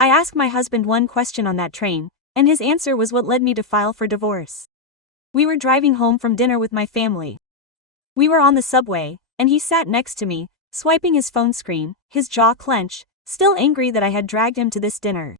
I asked my husband one question on that train, and his answer was what led me to file for divorce. We were driving home from dinner with my family. We were on the subway, and he sat next to me, swiping his phone screen, his jaw clenched, still angry that I had dragged him to this dinner.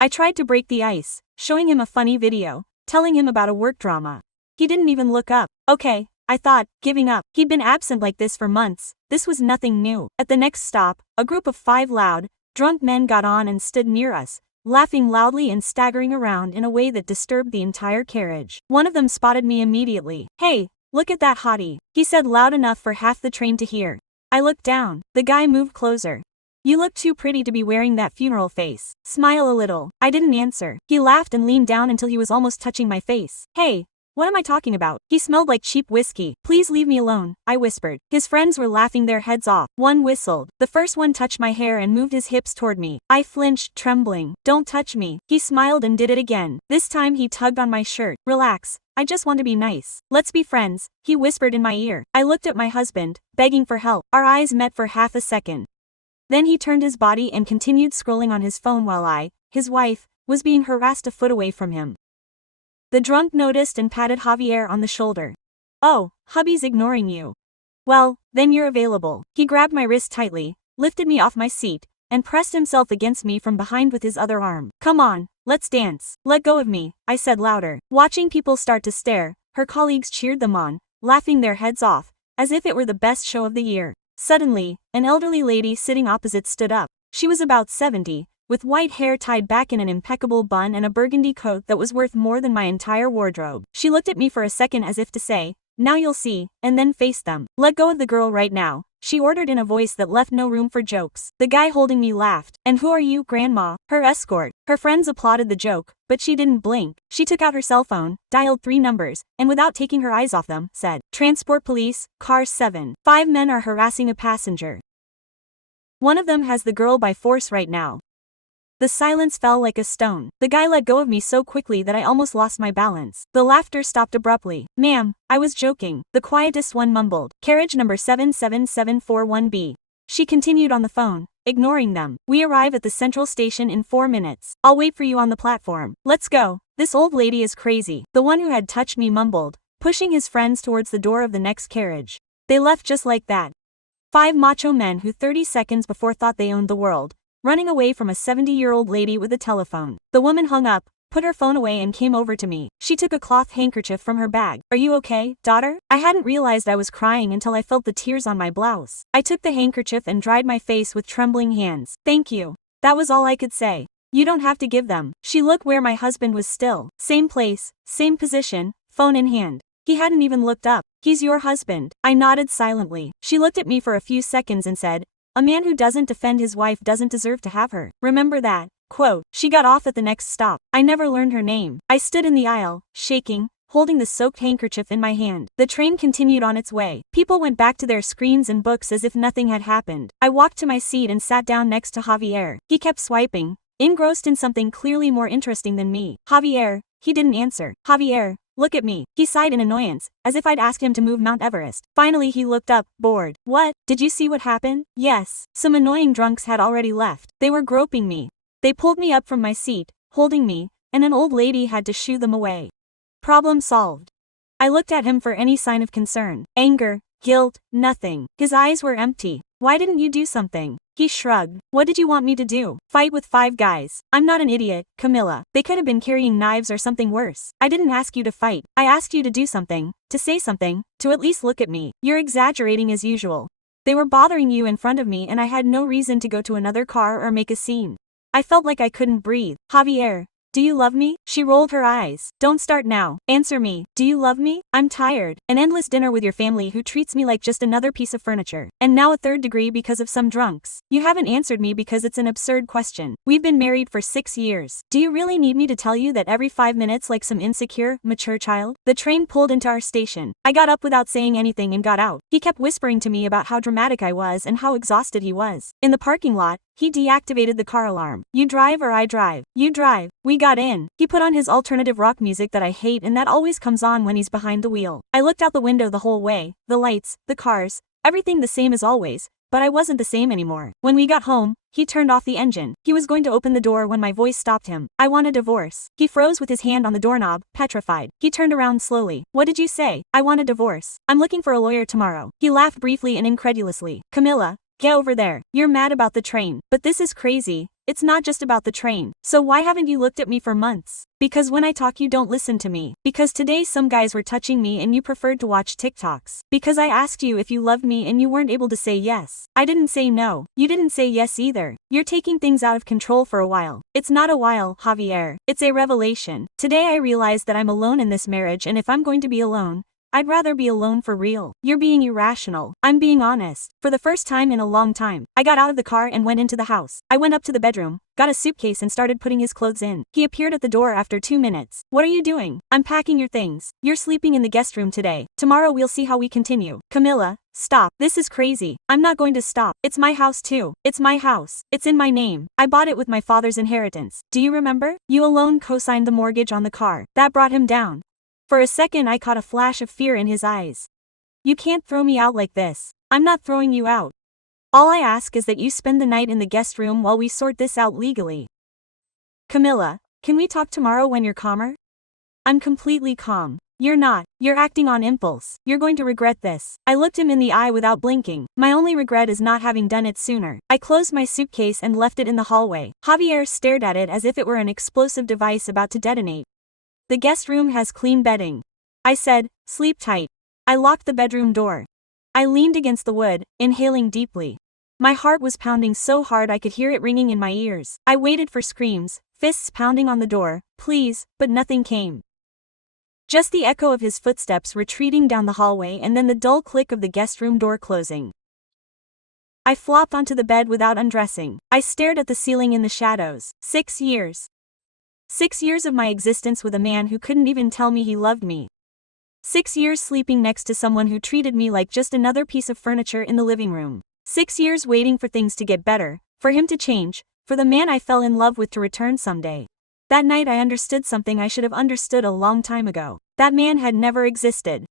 I tried to break the ice, showing him a funny video, telling him about a work drama. He didn't even look up. Okay, I thought, giving up. He'd been absent like this for months. This was nothing new. At the next stop, a group of 5 loud, drunk men got on and stood near us, laughing loudly and staggering around in a way that disturbed the entire carriage. One of them spotted me immediately. "Hey, look at that hottie," he said loud enough for half the train to hear. I looked down. The guy moved closer. "You look too pretty to be wearing that funeral face. Smile a little." I didn't answer. He laughed and leaned down until he was almost touching my face. "Hey, what am I talking about? He smelled like cheap whiskey. Please leave me alone," I whispered. His friends were laughing their heads off. One whistled. The first one touched my hair and moved his hips toward me. I flinched, trembling. "Don't touch me." He smiled and did it again. This time he tugged on my shirt. "Relax. I just want to be nice. Let's be friends," he whispered in my ear. I looked at my husband, begging for help. Our eyes met for half a second. Then he turned his body and continued scrolling on his phone while I, his wife, was being harassed a foot away from him. The drunk noticed and patted Javier on the shoulder. "Oh, hubby's ignoring you. Well, then you're available." He grabbed my wrist tightly, lifted me off my seat, and pressed himself against me from behind with his other arm. "Come on, let's dance." "Let go of me," I said louder. Watching people start to stare, her colleagues cheered them on, laughing their heads off, as if it were the best show of the year. Suddenly, an elderly lady sitting opposite stood up. She was about 70, with white hair tied back in an impeccable bun and a burgundy coat that was worth more than my entire wardrobe. She looked at me for a second as if to say, "Now you'll see," and then faced them. "Let go of the girl right now," she ordered in a voice that left no room for jokes. The guy holding me laughed. "And who are you, Grandma?" "Her escort." Her friends applauded the joke, but she didn't blink. She took out her cell phone, dialed 3 numbers, and without taking her eyes off them, said, "Transport police, car 7. 5 men are harassing a passenger. One of them has the girl by force right now." The silence fell like a stone. The guy let go of me so quickly that I almost lost my balance. The laughter stopped abruptly. "Ma'am, I was joking," the quietest one mumbled. "Carriage number 77741B. She continued on the phone, ignoring them. "We arrive at the central station in 4 minutes. I'll wait for you on the platform. Let's go. This old lady is crazy," the one who had touched me mumbled, pushing his friends towards the door of the next carriage. They left just like that. 5 macho men who 30 seconds before thought they owned the world, running away from a 70-year-old lady with a telephone. The woman hung up, put her phone away and came over to me. She took a cloth handkerchief from her bag. "Are you okay, daughter?" I hadn't realized I was crying until I felt the tears on my blouse. I took the handkerchief and dried my face with trembling hands. "Thank you." That was all I could say. "You don't have to give them." She looked where my husband was still. Same place, same position, phone in hand. He hadn't even looked up. "He's your husband." I nodded silently. She looked at me for a few seconds and said, "A man who doesn't defend his wife doesn't deserve to have her. Remember that." Quote. She got off at the next stop. I never learned her name. I stood in the aisle, shaking, holding the soaked handkerchief in my hand. The train continued on its way. People went back to their screens and books as if nothing had happened. I walked to my seat and sat down next to Javier. He kept swiping, engrossed in something clearly more interesting than me. "Javier," he didn't answer. "Javier, look at me." He sighed in annoyance, as if I'd asked him to move Mount Everest. Finally he looked up, bored. "What? Did you see what happened?" "Yes." Some annoying drunks had already left. They were groping me. They pulled me up from my seat, holding me, and an old lady had to shoo them away. Problem solved. I looked at him for any sign of concern, anger, guilt, nothing. His eyes were empty. "Why didn't you do something?" He shrugged. "What did you want me to do? Fight with 5 guys? I'm not an idiot, Camilla. They could have been carrying knives or something worse. I didn't ask you to fight. I asked you to do something, to say something, to at least look at me. You're exaggerating as usual. They were bothering you in front of me and I had no reason to go to another car or make a scene." I felt like I couldn't breathe. "Javier, do you love me?" She rolled her eyes. "Don't start now. Answer me. Do you love me?" "I'm tired. An endless dinner with your family who treats me like just another piece of furniture. And now a 3rd degree because of some drunks. You haven't answered me because it's an absurd question. We've been married for 6 years. Do you really need me to tell you that every 5 minutes like some insecure, mature child?" The train pulled into our station. I got up without saying anything and got out. He kept whispering to me about how dramatic I was and how exhausted he was. In the parking lot, he deactivated the car alarm. "You drive or I drive?" "You drive." We got in. He put on his alternative rock music that I hate and that always comes on when he's behind the wheel. I looked out the window the whole way, the lights, the cars, everything the same as always, but I wasn't the same anymore. When we got home, he turned off the engine. He was going to open the door when my voice stopped him. I want a divorce. He froze with his hand on the doorknob, petrified. He turned around slowly. What did you say? I want a divorce. I'm looking for a lawyer tomorrow. He laughed briefly and incredulously. Camilla, get over there. You're mad about the train. But this is crazy. It's not just about the train. So why haven't you looked at me for months? Because when I talk you don't listen to me. Because today some guys were touching me and you preferred to watch TikToks. Because I asked you if you loved me and you weren't able to say yes. I didn't say no. You didn't say yes either. You're taking things out of control for a while. It's not a while, Javier. It's a revelation. Today I realized that I'm alone in this marriage, and if I'm going to be alone, I'd rather be alone for real. You're being irrational. I'm being honest. For the first time in a long time, I got out of the car and went into the house. I went up to the bedroom, got a suitcase and started putting his clothes in. He appeared at the door after 2 minutes. What are you doing? I'm packing your things. You're sleeping in the guest room today. Tomorrow we'll see how we continue. Camilla, stop. This is crazy. I'm not going to stop. It's my house too. It's my house. It's in my name. I bought it with my father's inheritance. Do you remember? You alone co-signed the mortgage on the car. That brought him down. For a second I caught a flash of fear in his eyes. You can't throw me out like this. I'm not throwing you out. All I ask is that you spend the night in the guest room while we sort this out legally. Camilla, can we talk tomorrow when you're calmer? I'm completely calm. You're not. You're acting on impulse. You're going to regret this. I looked him in the eye without blinking. My only regret is not having done it sooner. I closed my suitcase and left it in the hallway. Javier stared at it as if it were an explosive device about to detonate. The guest room has clean bedding. I said, sleep tight. I locked the bedroom door. I leaned against the wood, inhaling deeply. My heart was pounding so hard I could hear it ringing in my ears. I waited for screams, fists pounding on the door, please, but nothing came. Just the echo of his footsteps retreating down the hallway and then the dull click of the guest room door closing. I flopped onto the bed without undressing. I stared at the ceiling in the shadows. 6 years. 6 years of my existence with a man who couldn't even tell me he loved me. 6 years sleeping next to someone who treated me like just another piece of furniture in the living room. 6 years waiting for things to get better, for him to change, for the man I fell in love with to return someday. That night I understood something I should have understood a long time ago. That man had never existed.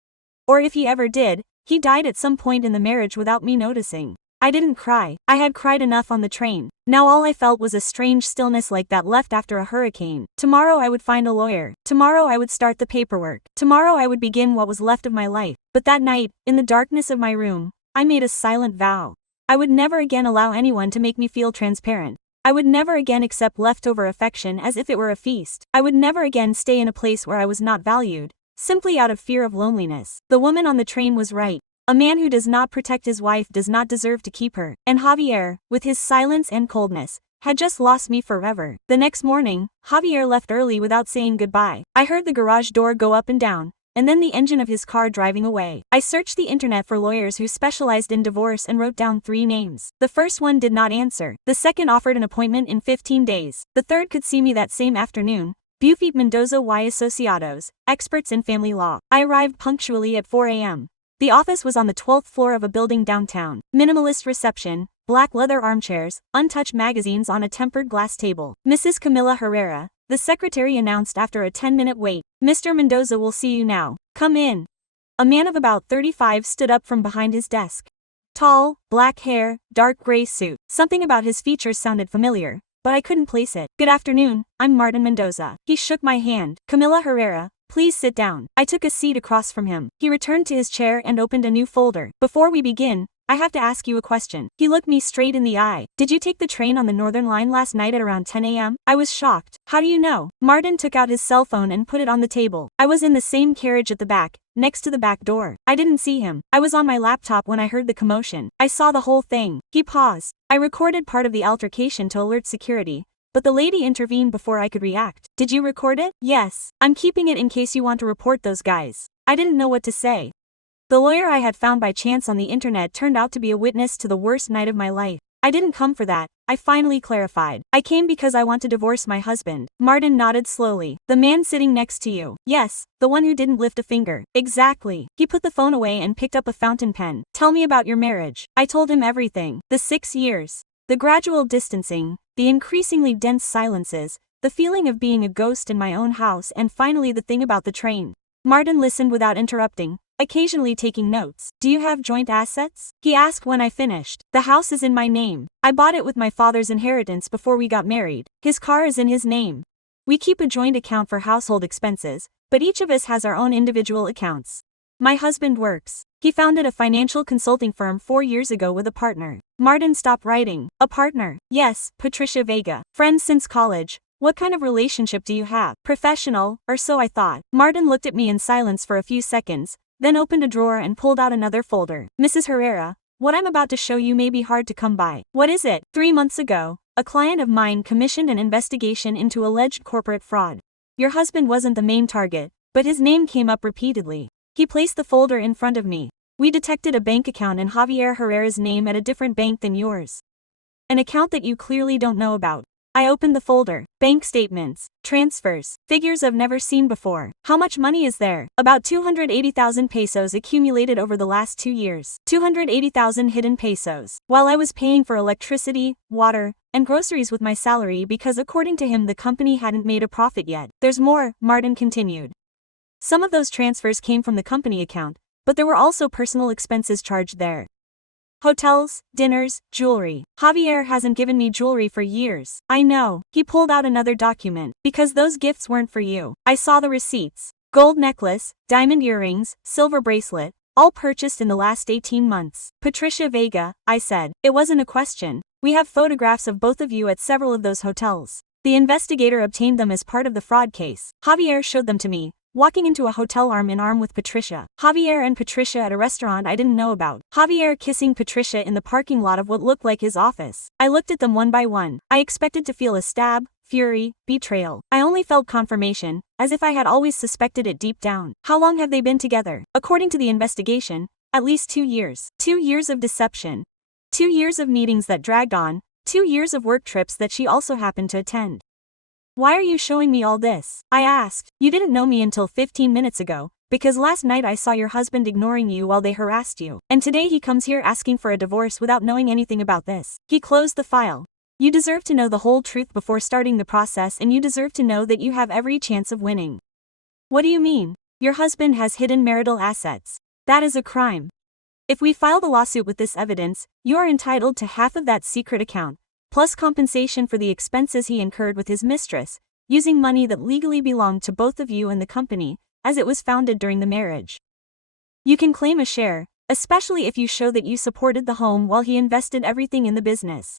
Or if he ever did, he died at some point in the marriage without me noticing. I didn't cry. I had cried enough on the train. Now all I felt was a strange stillness like that left after a hurricane. Tomorrow I would find a lawyer. Tomorrow I would start the paperwork. Tomorrow I would begin what was left of my life. But that night, in the darkness of my room, I made a silent vow. I would never again allow anyone to make me feel transparent. I would never again accept leftover affection as if it were a feast. I would never again stay in a place where I was not valued, simply out of fear of loneliness. The woman on the train was right. A man who does not protect his wife does not deserve to keep her. And Javier, with his silence and coldness, had just lost me forever. The next morning, Javier left early without saying goodbye. I heard the garage door go up and down, and then the engine of his car driving away. I searched the internet for lawyers who specialized in divorce and wrote down 3 names. The first one did not answer. The second offered an appointment in 15 days. The third could see me that same afternoon. Bufete Mendoza y Asociados, experts in family law. I arrived punctually at 4 a.m. The office was on the 12th floor of a building downtown. Minimalist reception, black leather armchairs, untouched magazines on a tempered glass table. Mrs. Camilla Herrera, the secretary announced after a 10-minute wait. Mr. Mendoza will see you now. Come in. A man of about 35 stood up from behind his desk. Tall, black hair, dark gray suit. Something about his features sounded familiar, but I couldn't place it. Good afternoon, I'm Martin Mendoza. He shook my hand. Camilla Herrera, please sit down. I took a seat across from him. He returned to his chair and opened a new folder. Before we begin, I have to ask you a question. He looked me straight in the eye. Did you take the train on the Northern Line last night at around 10 a.m.? I was shocked. How do you know? Martin took out his cell phone and put it on the table. I was in the same carriage at the back, next to the back door. I didn't see him. I was on my laptop when I heard the commotion. I saw the whole thing. He paused. I recorded part of the altercation to alert security, but the lady intervened before I could react. Did you record it? Yes. I'm keeping it in case you want to report those guys. I didn't know what to say. The lawyer I had found by chance on the internet turned out to be a witness to the worst night of my life. I didn't come for that, I finally clarified. I came because I want to divorce my husband. Martin nodded slowly. The man sitting next to you. Yes, the one who didn't lift a finger. Exactly. He put the phone away and picked up a fountain pen. Tell me about your marriage. I told him everything. The 6 years. The gradual distancing, the increasingly dense silences, the feeling of being a ghost in my own house, and finally the thing about the train. Martin listened without interrupting, occasionally taking notes. Do you have joint assets? He asked when I finished. The house is in my name. I bought it with my father's inheritance before we got married. His car is in his name. We keep a joint account for household expenses, but each of us has our own individual accounts. My husband works. He founded a financial consulting firm 4 years ago with a partner. Martin stopped writing. A partner? Yes, Patricia Vega. Friends since college. What kind of relationship do you have? Professional, or so I thought. Martin looked at me in silence for a few seconds, then opened a drawer and pulled out another folder. Mrs. Herrera, what I'm about to show you may be hard to come by. What is it? 3 months ago, a client of mine commissioned an investigation into alleged corporate fraud. Your husband wasn't the main target, but his name came up repeatedly. He placed the folder in front of me. We detected a bank account in Javier Herrera's name at a different bank than yours. An account that you clearly don't know about. I opened the folder. Bank statements, transfers, figures I've never seen before. How much money is there? About 280,000 pesos accumulated over the last 2 years. 280,000 hidden pesos. While I was paying for electricity, water, and groceries with my salary because according to him the company hadn't made a profit yet. There's more, Martin continued. Some of those transfers came from the company account, but there were also personal expenses charged there. Hotels, dinners, jewelry. Javier hasn't given me jewelry for years. I know. He pulled out another document. Because those gifts weren't for you. I saw the receipts. Gold necklace, diamond earrings, silver bracelet, all purchased in the last 18 months. Patricia Vega, I said. It wasn't a question. We have photographs of both of you at several of those hotels. The investigator obtained them as part of the fraud case. Javier showed them to me, walking into a hotel arm in arm with Patricia. Javier and Patricia at a restaurant I didn't know about. Javier kissing Patricia in the parking lot of what looked like his office. I looked at them one by one. I expected to feel a stab, fury, betrayal. I only felt confirmation, as if I had always suspected it deep down. How long have they been together? According to the investigation, at least 2 years. 2 years of deception. 2 years of meetings that dragged on. 2 years of work trips that she also happened to attend. Why are you showing me all this? I asked. You didn't know me until 15 minutes ago, because last night I saw your husband ignoring you while they harassed you, and today he comes here asking for a divorce without knowing anything about this. He closed the file. You deserve to know the whole truth before starting the process, and you deserve to know that you have every chance of winning. What do you mean? Your husband has hidden marital assets. That is a crime. If we file the lawsuit with this evidence, you are entitled to half of that secret account, plus compensation for the expenses he incurred with his mistress, using money that legally belonged to both of you and the company, as it was founded during the marriage. You can claim a share, especially if you show that you supported the home while he invested everything in the business.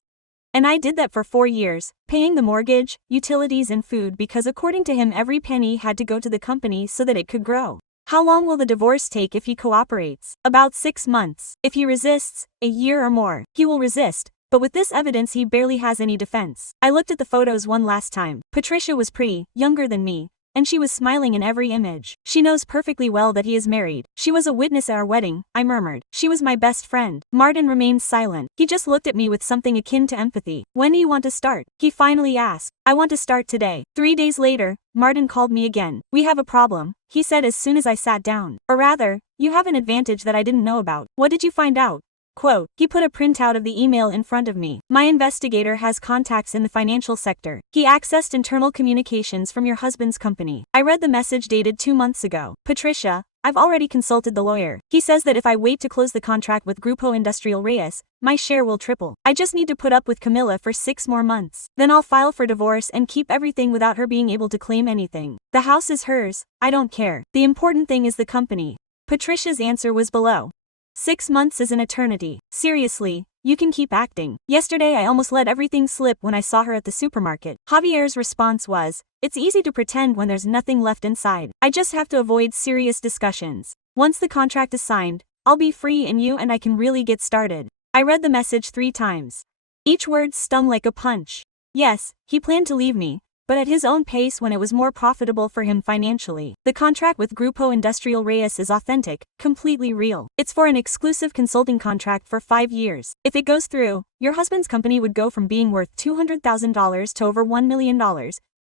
And I did that for 4 years, paying the mortgage, utilities and food because according to him every penny had to go to the company so that it could grow. How long will the divorce take if he cooperates? About 6 months. If he resists, a year or more. He will resist. But with this evidence he barely has any defense. I looked at the photos one last time. Patricia was pretty, younger than me, and she was smiling in every image. She knows perfectly well that he is married. She was a witness at our wedding, I murmured. She was my best friend. Martin remained silent. He just looked at me with something akin to empathy. When do you want to start? He finally asked. I want to start today. 3 days later, Martin called me again. We have a problem, he said as soon as I sat down. Or rather, you have an advantage that I didn't know about. What did you find out? Quote, he put a printout of the email in front of me. My investigator has contacts in the financial sector. He accessed internal communications from your husband's company. I read the message dated 2 months ago. Patricia, I've already consulted the lawyer. He says that if I wait to close the contract with Grupo Industrial Reyes, my share will triple. I just need to put up with Camila for 6 more months. Then I'll file for divorce and keep everything without her being able to claim anything. The house is hers, I don't care. The important thing is the company. Patricia's answer was below. 6 months is an eternity. Seriously, you can keep acting. Yesterday I almost let everything slip when I saw her at the supermarket. Javier's response was, it's easy to pretend when there's nothing left inside. I just have to avoid serious discussions. Once the contract is signed, I'll be free and you and I can really get started. I read the message 3 times. Each word stung like a punch. Yes, he planned to leave me, but at his own pace when it was more profitable for him financially. The contract with Grupo Industrial Reyes is authentic, completely real. It's for an exclusive consulting contract for 5 years. If it goes through, your husband's company would go from being worth $200,000 to over $1 million,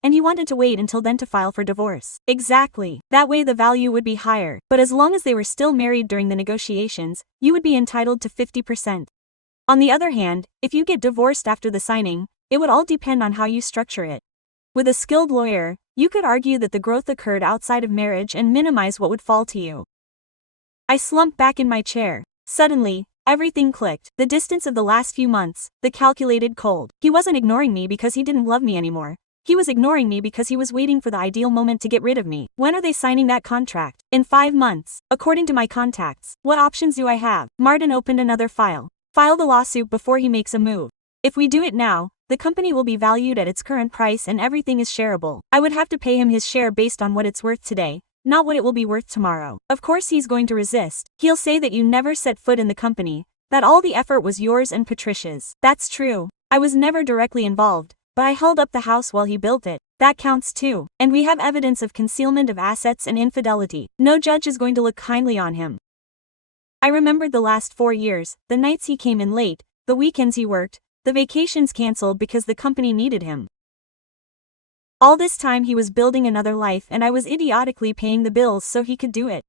and he wanted to wait until then to file for divorce. Exactly. That way the value would be higher, but as long as they were still married during the negotiations, you would be entitled to 50%. On the other hand, if you get divorced after the signing, it would all depend on how you structure it. With a skilled lawyer, you could argue that the growth occurred outside of marriage and minimize what would fall to you. I slumped back in my chair. Suddenly, everything clicked. The distance of the last few months, the calculated cold. He wasn't ignoring me because he didn't love me anymore. He was ignoring me because he was waiting for the ideal moment to get rid of me. When are they signing that contract? In 5 months, according to my contacts. What options do I have? Martin opened another file. File the lawsuit before he makes a move. If we do it now, the company will be valued at its current price and everything is shareable. I would have to pay him his share based on what it's worth today, not what it will be worth tomorrow. Of course he's going to resist. He'll say that you never set foot in the company, that all the effort was yours and Patricia's. That's true. I was never directly involved, but I held up the house while he built it. That counts too. And we have evidence of concealment of assets and infidelity. No judge is going to look kindly on him. I remembered the last 4 years, the nights he came in late, the weekends he worked, the vacations canceled because the company needed him. All this time he was building another life and I was idiotically paying the bills so he could do it.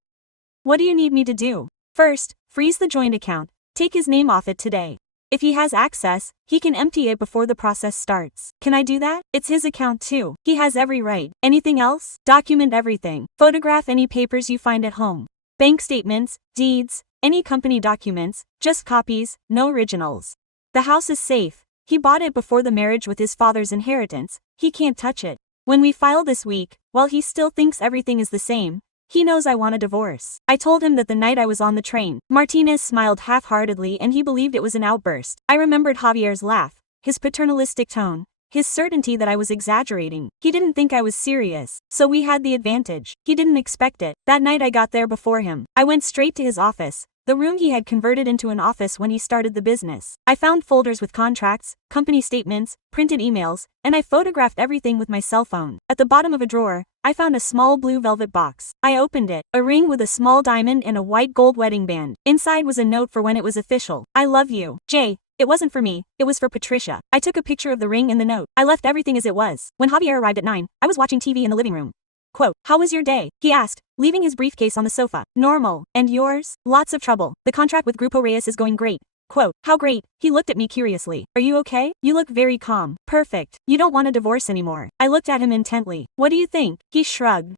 What do you need me to do? First, freeze the joint account, take his name off it today. If he has access, he can empty it before the process starts. Can I do that? It's his account too. He has every right. Anything else? Document everything. Photograph any papers you find at home. Bank statements, deeds, any company documents, just copies, no originals. The house is safe. He bought it before the marriage with his father's inheritance. He can't touch it. When we file this week, while he still thinks everything is the same, he knows I want a divorce. I told him that the night I was on the train. Martinez smiled half-heartedly and he believed it was an outburst. I remembered Javier's laugh, his paternalistic tone, his certainty that I was exaggerating. He didn't think I was serious, so we had the advantage. He didn't expect it. That night I got there before him. I went straight to his office, the room he had converted into an office when he started the business. I found folders with contracts, company statements, printed emails, and I photographed everything with my cell phone. At the bottom of a drawer, I found a small blue velvet box. I opened it, a ring with a small diamond and a white gold wedding band. Inside was a note for when it was official. I love you, Jay. It wasn't for me, it was for Patricia. I took a picture of the ring and the note. I left everything as it was. When Javier arrived at 9, I was watching TV in the living room. Quote, "How was your day?" he asked, leaving his briefcase on the sofa. "Normal. And yours?" "Lots of trouble. The contract with Grupo Reyes is going great." Quote, "How great?" He looked at me curiously. "Are you okay? You look very calm." "Perfect. You don't want a divorce anymore." I looked at him intently. "What do you think?" He shrugged.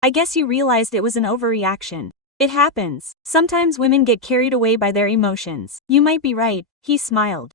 "I guess you realized it was an overreaction. It happens. Sometimes women get carried away by their emotions. You might be right." He smiled.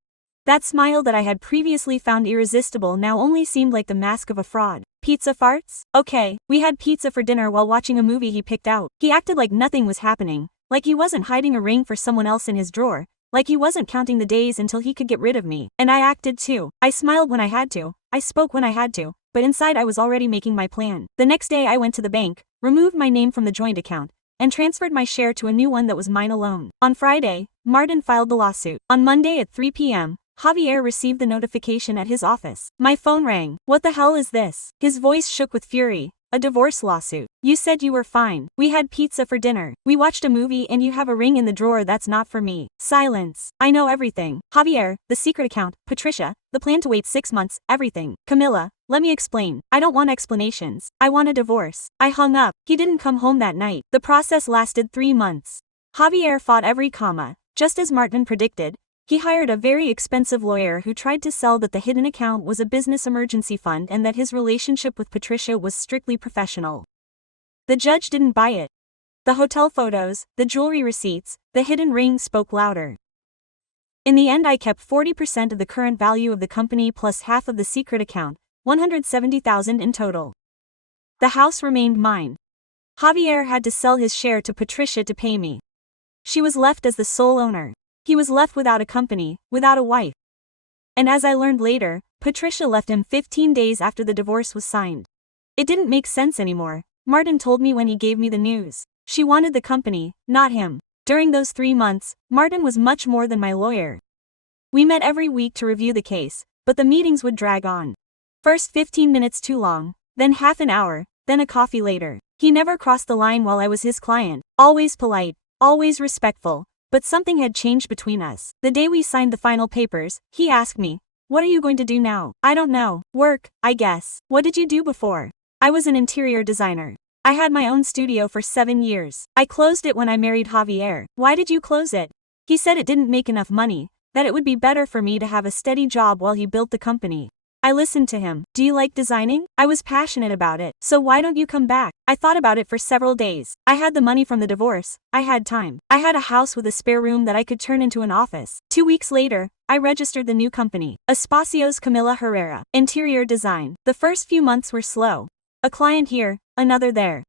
That smile that I had previously found irresistible now only seemed like the mask of a fraud. "Pizza farts?" "Okay." We had pizza for dinner while watching a movie he picked out. He acted like nothing was happening, like he wasn't hiding a ring for someone else in his drawer, like he wasn't counting the days until he could get rid of me. And I acted too. I smiled when I had to, I spoke when I had to, but inside I was already making my plan. The next day I went to the bank, removed my name from the joint account, and transferred my share to a new one that was mine alone. On Friday, Martin filed the lawsuit. On Monday at 3 p.m., Javier received the notification at his office. My phone rang. "What the hell is this?" His voice shook with fury. "A divorce lawsuit. You said you were fine. We had pizza for dinner. We watched a movie and you have a ring in the drawer that's not for me." Silence. "I know everything. Javier, the secret account, Patricia, the plan to wait 6 months, everything. Camilla, let me explain. I don't want explanations. I want a divorce." I hung up. He didn't come home that night. The process lasted 3 months. Javier fought every comma. Just as Martin predicted, he hired a very expensive lawyer who tried to sell that the hidden account was a business emergency fund and that his relationship with Patricia was strictly professional. The judge didn't buy it. The hotel photos, the jewelry receipts, the hidden ring spoke louder. In the end I kept 40% of the current value of the company plus half of the secret account, $170,000 in total. The house remained mine. Javier had to sell his share to Patricia to pay me. She was left as the sole owner. He was left without a company, without a wife. And as I learned later, Patricia left him 15 days after the divorce was signed. It didn't make sense anymore, Martin told me when he gave me the news. She wanted the company, not him. During those 3 months, Martin was much more than my lawyer. We met every week to review the case, but the meetings would drag on. First 15 minutes too long, then half an hour, then a coffee later. He never crossed the line while I was his client, always polite, always respectful. But something had changed between us. The day we signed the final papers, he asked me, "What are you going to do now?" "I don't know. Work, I guess." "What did you do before?" "I was an interior designer. I had my own studio for 7 years. I closed it when I married Javier." "Why did you close it?" "He said it didn't make enough money, that it would be better for me to have a steady job while he built the company." I listened to him. Do you like designing? I was passionate about it. So why don't you come back? I thought about it for several days. I had the money from the divorce. I had time. I had a house with a spare room that I could turn into an office. 2 weeks later, I registered the new company, Espacios Camila Herrera, interior design. The first few months were slow. A client here, another there.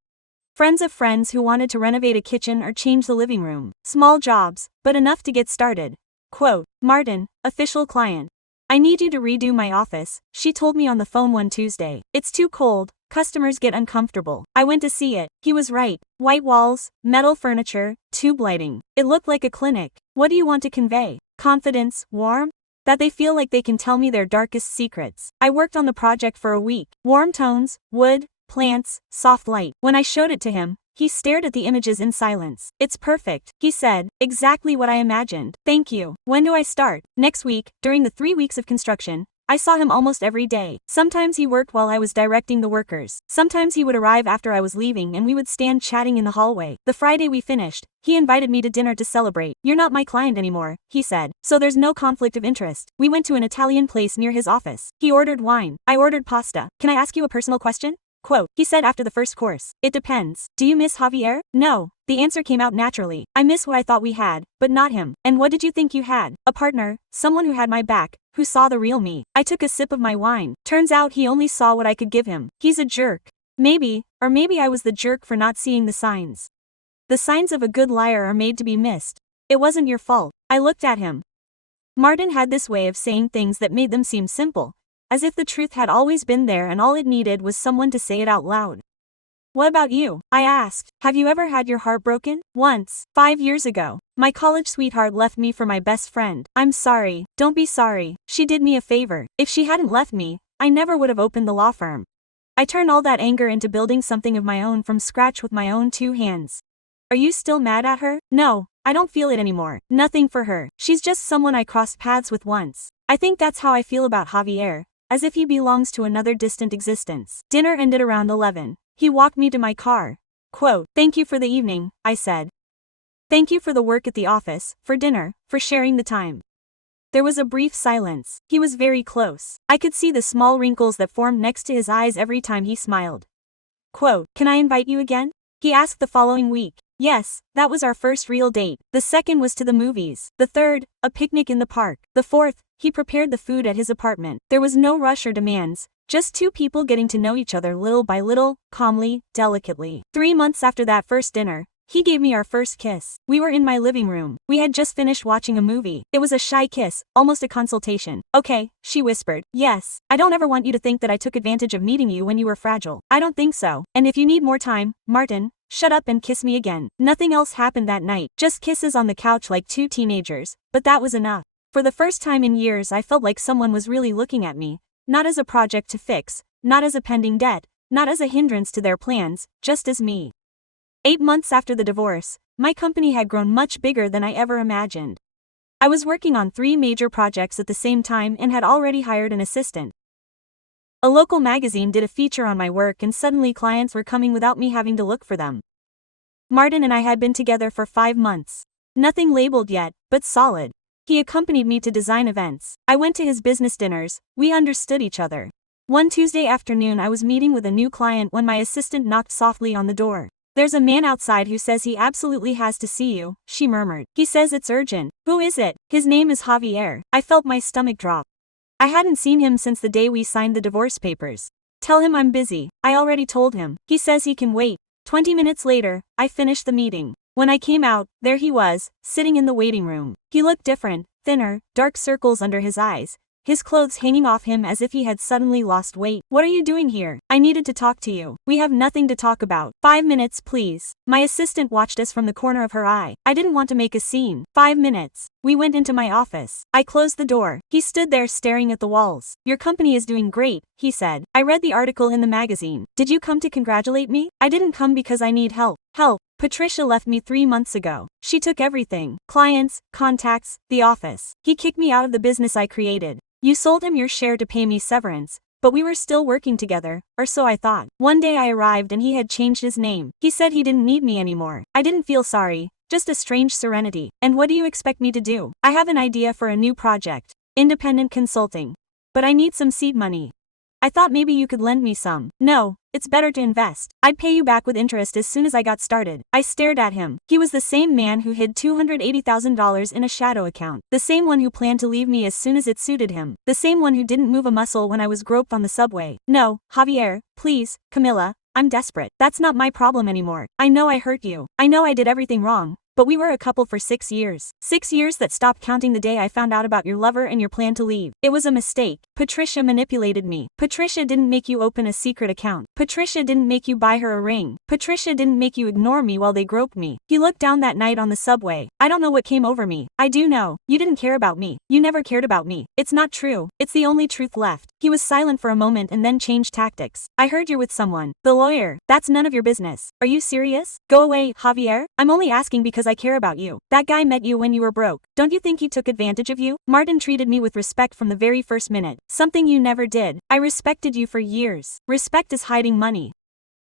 Friends of friends who wanted to renovate a kitchen or change the living room. Small jobs, but enough to get started. Quote, Martin, official client. I need you to redo my office, she told me on the phone one Tuesday. It's too cold, customers get uncomfortable. I went to see it. He was right. White walls, metal furniture, tube lighting. It looked like a clinic. What do you want to convey? Confidence, warmth? That they feel like they can tell me their darkest secrets. I worked on the project for a week. Warm tones, wood, plants, soft light. When I showed it to him, he stared at the images in silence. It's perfect, he said, exactly what I imagined. Thank you. When do I start? Next week. During the 3 weeks of construction, I saw him almost every day. Sometimes he worked while I was directing the workers. Sometimes he would arrive after I was leaving and we would stand chatting in the hallway. The Friday we finished, he invited me to dinner to celebrate. You're not my client anymore, he said, so there's no conflict of interest. We went to an Italian place near his office. He ordered wine. I ordered pasta. Can I ask you a personal question? Quote, he said after the first course. It depends. Do you miss Javier? No. The answer came out naturally. I miss what I thought we had, but not him. And what did you think you had? A partner, someone who had my back, who saw the real me. I took a sip of my wine. Turns out he only saw what I could give him. He's a jerk. Maybe, or maybe I was the jerk for not seeing the signs. The signs of a good liar are made to be missed. It wasn't your fault. I looked at him. Martin had this way of saying things that made them seem simple, as if the truth had always been there and all it needed was someone to say it out loud. What about you? I asked. Have you ever had your heart broken? Once. 5 years ago. My college sweetheart left me for my best friend. I'm sorry. Don't be sorry. She did me a favor. If she hadn't left me, I never would have opened the law firm. I turned all that anger into building something of my own from scratch with my own 2 hands. Are you still mad at her? No, I don't feel it anymore. Nothing for her. She's just someone I crossed paths with once. I think that's how I feel about Javier, as if he belongs to another distant existence. Dinner ended around 11. He walked me to my car. Quote, thank you for the evening, I said. Thank you for the work at the office, for dinner, for sharing the time. There was a brief silence. He was very close. I could see the small wrinkles that formed next to his eyes every time he smiled. Quote, can I invite you again? He asked the following week. Yes, that was our first real date. The second was to the movies. The third, a picnic in the park. The fourth, he prepared the food at his apartment. There was no rush or demands, just 2 people getting to know each other little by little, calmly, delicately. 3 months after that first dinner, he gave me our first kiss. We were in my living room. We had just finished watching a movie. It was a shy kiss, almost a consultation. Okay, she whispered. Yes, I don't ever want you to think that I took advantage of meeting you when you were fragile. I don't think so. And if you need more time, Martin, shut up and kiss me again. Nothing else happened that night, just kisses on the couch like 2 teenagers, but that was enough. For the first time in years I felt like someone was really looking at me, not as a project to fix, not as a pending debt, not as a hindrance to their plans, just as me. 8 months after the divorce, my company had grown much bigger than I ever imagined. I was working on 3 major projects at the same time and had already hired an assistant. A local magazine did a feature on my work and suddenly clients were coming without me having to look for them. Martin and I had been together for 5 months. Nothing labeled yet, but solid. He accompanied me to design events. I went to his business dinners. We understood each other. One Tuesday afternoon I was meeting with a new client when my assistant knocked softly on the door. There's a man outside who says he absolutely has to see you, she murmured. He says it's urgent. Who is it? His name is Javier. I felt my stomach drop. I hadn't seen him since the day we signed the divorce papers. Tell him I'm busy. I already told him. He says he can wait. 20 minutes later, I finished the meeting. When I came out, there he was, sitting in the waiting room. He looked different, thinner, dark circles under his eyes, his clothes hanging off him as if he had suddenly lost weight. What are you doing here? I needed to talk to you. We have nothing to talk about. 5 minutes, please. My assistant watched us from the corner of her eye. I didn't want to make a scene. 5 minutes. We went into my office. I closed the door. He stood there staring at the walls. Your company is doing great, he said. I read the article in the magazine. Did you come to congratulate me? I didn't come because I need help. Help. Patricia left me 3 months ago. She took everything. Clients, contacts, the office. He kicked me out of the business I created. You sold him your share to pay me severance, but we were still working together, or so I thought. One day I arrived and he had changed his name. He said he didn't need me anymore. I didn't feel sorry, just a strange serenity. And what do you expect me to do? I have an idea for a new project. Independent consulting. but I need some seed money. I thought maybe you could lend me some. No, it's better to invest. I'd pay you back with interest as soon as I got started. I stared at him. He was the same man who hid $280,000 in a shadow account. The same one who planned to leave me as soon as it suited him. The same one who didn't move a muscle when I was groped on the subway. No, Javier, please, Camilla, I'm desperate. That's not my problem anymore. I know I hurt you. I know I did everything wrong. But we were a couple for 6 years. 6 years that stopped counting the day I found out about your lover and your plan to leave. It was a mistake. Patricia manipulated me. Patricia didn't make you open a secret account. Patricia didn't make you buy her a ring. Patricia didn't make you ignore me while they groped me. He looked down that night on the subway. I don't know what came over me. I do know. You didn't care about me. You never cared about me. It's not true. It's the only truth left. He was silent for a moment and then changed tactics. I heard you're with someone. The lawyer. That's none of your business. Are you serious? Go away, Javier. I'm only asking because I care about you. That guy met you when you were broke. Don't you think he took advantage of you? Martin treated me with respect from the very first minute. Something you never did. I respected you for years. Respect is hiding money.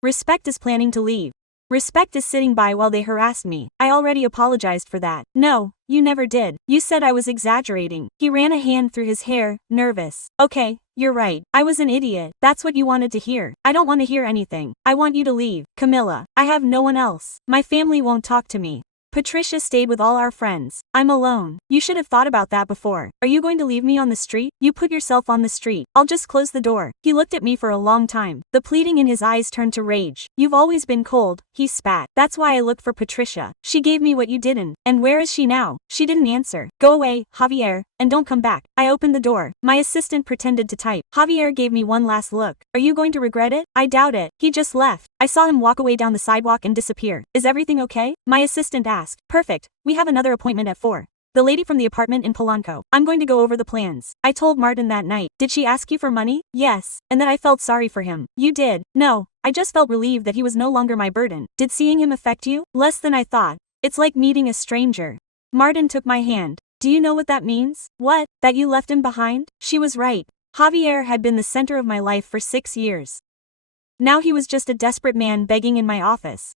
Respect is planning to leave. Respect is sitting by while they harassed me. I already apologized for that. No, you never did. You said I was exaggerating. He ran a hand through his hair, nervous. Okay, you're right. I was an idiot. That's what you wanted to hear. I don't want to hear anything. I want you to leave. Camilla, I have no one else. My family won't talk to me. Patricia stayed with all our friends. I'm alone. You should have thought about that before. Are you going to leave me on the street? You put yourself on the street. I'll just close the door. He looked at me for a long time. The pleading in his eyes turned to rage. You've always been cold, he spat. That's why I looked for Patricia. She gave me what you didn't. And where is she now? She didn't answer. Go away, Javier, and don't come back. I opened the door. My assistant pretended to type. Javier gave me one last look. Are you going to regret it? I doubt it. He just left. I saw him walk away down the sidewalk and disappear. Is everything okay? My assistant asked. Perfect. We have another appointment at 4. The lady from the apartment in Polanco. I'm going to go over the plans. I told Martin that night. Did she ask you for money? Yes. And that I felt sorry for him. You did. No. I just felt relieved that he was no longer my burden. Did seeing him affect you? Less than I thought. It's like meeting a stranger. Martin took my hand. Do you know what that means? What? That you left him behind? She was right. Javier had been the center of my life for 6 years. Now he was just a desperate man begging in my office.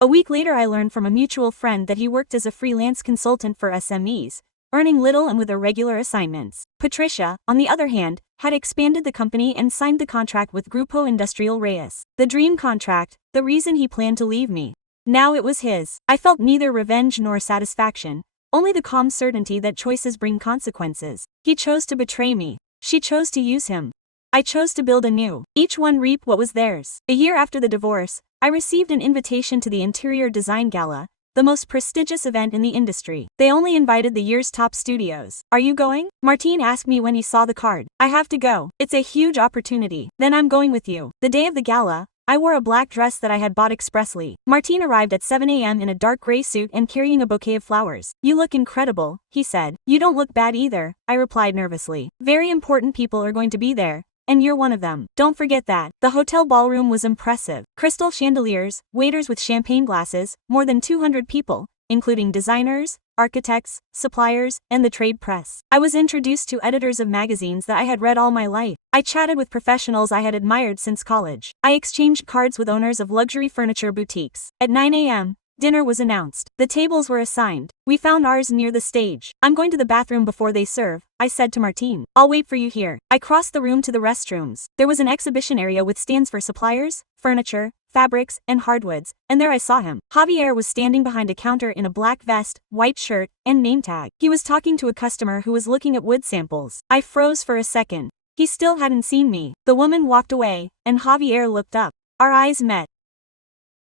A week later I learned from a mutual friend that he worked as a freelance consultant for SMEs, earning little and with irregular assignments. Patricia, on the other hand, had expanded the company and signed the contract with Grupo Industrial Reyes. The dream contract, the reason he planned to leave me. Now it was his. I felt neither revenge nor satisfaction, only the calm certainty that choices bring consequences. He chose to betray me. She chose to use him. I chose to build anew. Each one reap what was theirs. A year after the divorce, I received an invitation to the Interior Design Gala, the most prestigious event in the industry. They only invited the year's top studios. Are you going? Martin asked me when he saw the card. I have to go. It's a huge opportunity. Then I'm going with you. The day of the gala, I wore a black dress that I had bought expressly. Martin arrived at 7 a.m. in a dark gray suit and carrying a bouquet of flowers. You look incredible, he said. You don't look bad either, I replied nervously. Very important people are going to be there. And you're one of them. Don't forget that. The hotel ballroom was impressive. Crystal chandeliers, waiters with champagne glasses, more than 200 people, including designers, architects, suppliers, and the trade press. I was introduced to editors of magazines that I had read all my life. I chatted with professionals I had admired since college. I exchanged cards with owners of luxury furniture boutiques. At 9 a.m., dinner was announced. The tables were assigned. We found ours near the stage. I'm going to the bathroom before they serve, I said to Martin. I'll wait for you here. I crossed the room to the restrooms. There was an exhibition area with stands for suppliers, furniture, fabrics, and hardwoods, and there I saw him. Javier was standing behind a counter in a black vest, white shirt, and name tag. He was talking to a customer who was looking at wood samples. I froze for a second. He still hadn't seen me. The woman walked away, and Javier looked up. Our eyes met.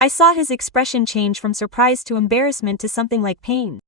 I saw his expression change from surprise to embarrassment to something like pain.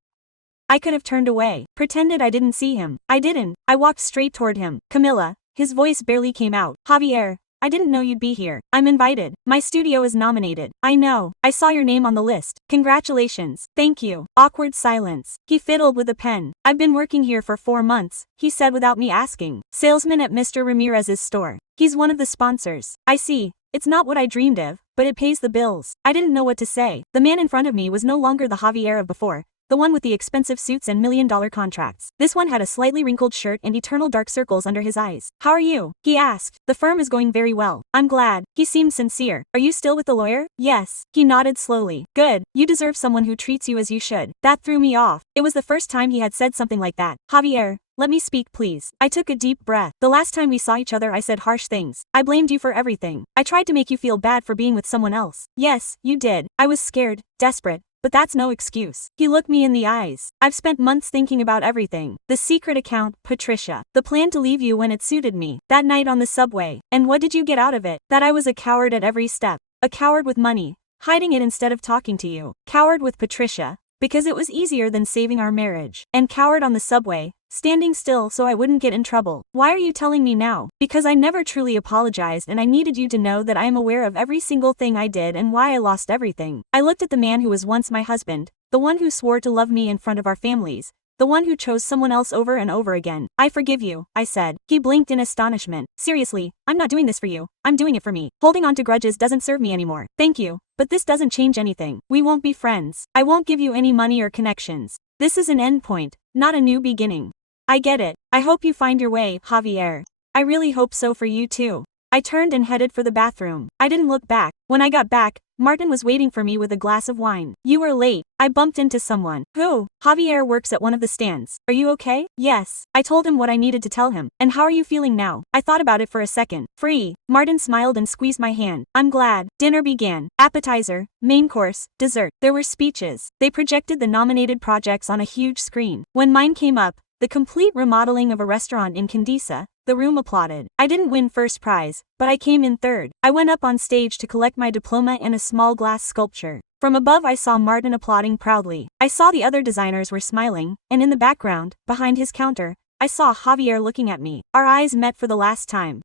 I could have turned away, pretended I didn't see him. I didn't. I walked straight toward him. Camilla, his voice barely came out. Javier, I didn't know you'd be here. I'm invited. My studio is nominated. I know. I saw your name on the list. Congratulations. Thank you. Awkward silence. He fiddled with a pen. I've been working here for 4 months, he said without me asking. Salesman at Mr. Ramirez's store. He's one of the sponsors. I see. It's not what I dreamed of, but it pays the bills. I didn't know what to say. The man in front of me was no longer the Javier of before. the one with the expensive suits and million-dollar contracts. This one had a slightly wrinkled shirt and eternal dark circles under his eyes. How are you? He asked. The firm is going very well. I'm glad. He seemed sincere. Are you still with the lawyer? Yes. He nodded slowly. Good. You deserve someone who treats you as you should. That threw me off. It was the first time he had said something like that. Javier, let me speak, please. I took a deep breath. The last time we saw each other I said harsh things. I blamed you for everything. I tried to make you feel bad for being with someone else. Yes, you did. I was scared, desperate, but that's no excuse. He looked me in the eyes. I've spent months thinking about everything. The secret account, Patricia. The plan to leave you when it suited me. That night on the subway. And what did you get out of it? That I was a coward at every step. A coward with money, hiding it instead of talking to you. Coward with Patricia, because it was easier than saving our marriage. And coward on the subway, standing still so I wouldn't get in trouble. Why are you telling me now? Because I never truly apologized and I needed you to know that I am aware of every single thing I did and why I lost everything. I looked at the man who was once my husband, the one who swore to love me in front of our families, the one who chose someone else over and over again. I forgive you, I said. He blinked in astonishment. Seriously, I'm not doing this for you. I'm doing it for me. Holding on to grudges doesn't serve me anymore. Thank you. But this doesn't change anything. We won't be friends. I won't give you any money or connections. This is an end point, not a new beginning. I get it. I hope you find your way, Javier. I really hope so for you too. I turned and headed for the bathroom. I didn't look back. When I got back, Martin was waiting for me with a glass of wine. You were late. I bumped into someone. Who? Javier works at one of the stands. Are you okay? Yes. I told him what I needed to tell him. And how are you feeling now? I thought about it for a second. Free. Martin smiled and squeezed my hand. I'm glad. Dinner began. Appetizer, main course, dessert. There were speeches. They projected the nominated projects on a huge screen. When mine came up, the complete remodeling of a restaurant in Condesa, the room applauded. I didn't win first prize, but I came in third. I went up on stage to collect my diploma and a small glass sculpture. From above I saw Martin applauding proudly. I saw the other designers were smiling, and in the background, behind his counter, I saw Javier looking at me. Our eyes met for the last time.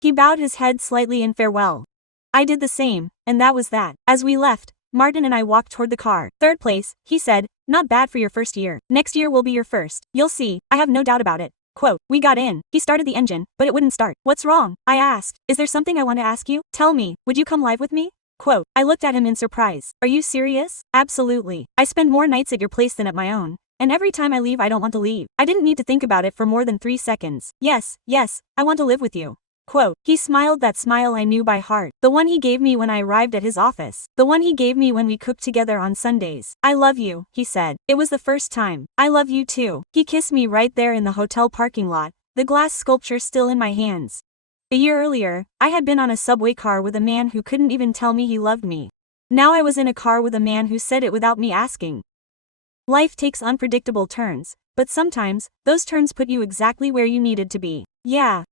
He bowed his head slightly in farewell. I did the same, and that was that. As we left, Martin and I walked toward the car. Third place, he said, not bad for your first year. Next year will be your first. You'll see, I have no doubt about it. Quote, we got in. He started the engine, but it wouldn't start. What's wrong? I asked. Is there something I want to ask you? Tell me, would you come live with me? Quote, I looked at him in surprise. Are you serious? Absolutely. I spend more nights at your place than at my own. And every time I leave I don't want to leave. I didn't need to think about it for more than 3 seconds. Yes, I want to live with you. Quote, he smiled that smile I knew by heart, the one he gave me when I arrived at his office, the one he gave me when we cooked together on Sundays. I love you, he said. It was the first time. I love you too. He kissed me right there in the hotel parking lot, the glass sculpture still in my hands. A year earlier, I had been on a subway car with a man who couldn't even tell me he loved me. Now I was in a car with a man who said it without me asking. Life takes unpredictable turns, but sometimes, those turns put you exactly where you needed to be. Yeah.